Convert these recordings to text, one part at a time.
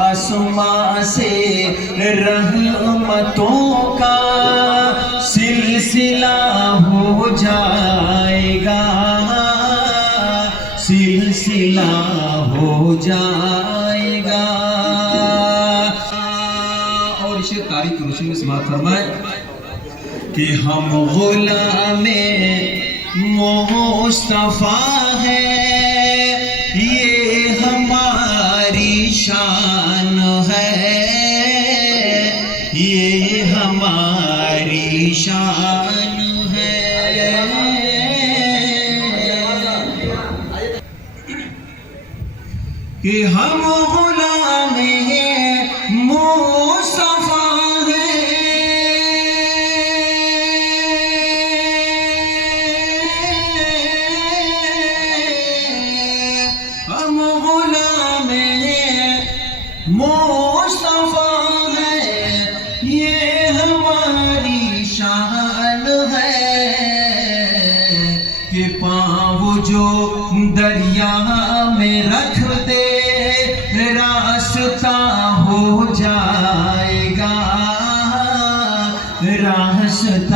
آسمان سے رحمتوں کا سلسلہ ہو جائے گا، سلسلہ ہو جائے گا۔ اور اسے تاریخ کی روشنی میں سماعت فرمائے کہ ہم غلام مصطفیٰ ہیں، یہ ہماری شان ہے، یہ ہماری شان ہے۔ کہ ہم غلام مصطفیٰ ہیں، ہم غلام مصطفیٰ ہیں، یہ ہماری شان ہے۔ کہ پاؤں جو دریا میں رکھ دے راستہ ہو جائے گا، راستہ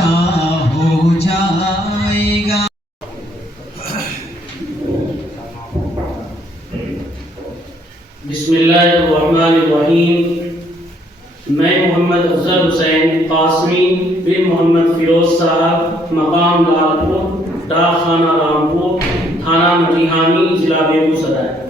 ہو جائے گا۔ بسم اللہ الرحمن الرحیم۔ میں محمد افضل حسین قاسمی بن محمد فیروز صاحب، مقام لالپور، ڈاک خانہ رامپور، تھانہ مٹیہانی، ضلع بیگوسرائے،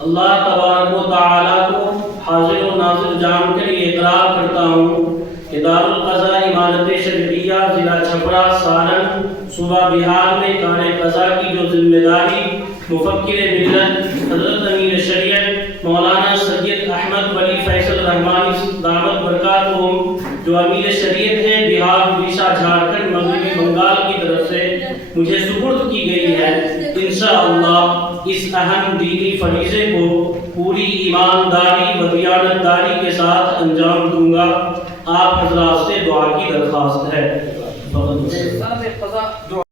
اللہ تبارک و تعالیٰ کو حاضر و ناظر جان کر یہ اقرار کرتا ہوں کہ دارالقضاء امارت شریعیہ ضلع چھپرا سالن صوبہ بہار میں کار قضا کی جو ذمہ داری مفکر ملت حضرت امیر شریعت مولانا سید احمد ولی فیصل رحمانی دامت برکاتہم جو امیر شریعت ہیں بہار، اڑیسہ، جھارکھنڈ، مغربی بنگال کی طرف سے مجھے سپرد کی گئی ہے، انشاءاللہ اس اہم دینی فریضے کو پوری ایمانداری و دیانتداری کے ساتھ انجام دوں گا۔ آپ حضرات سے دعا کی درخواست ہے۔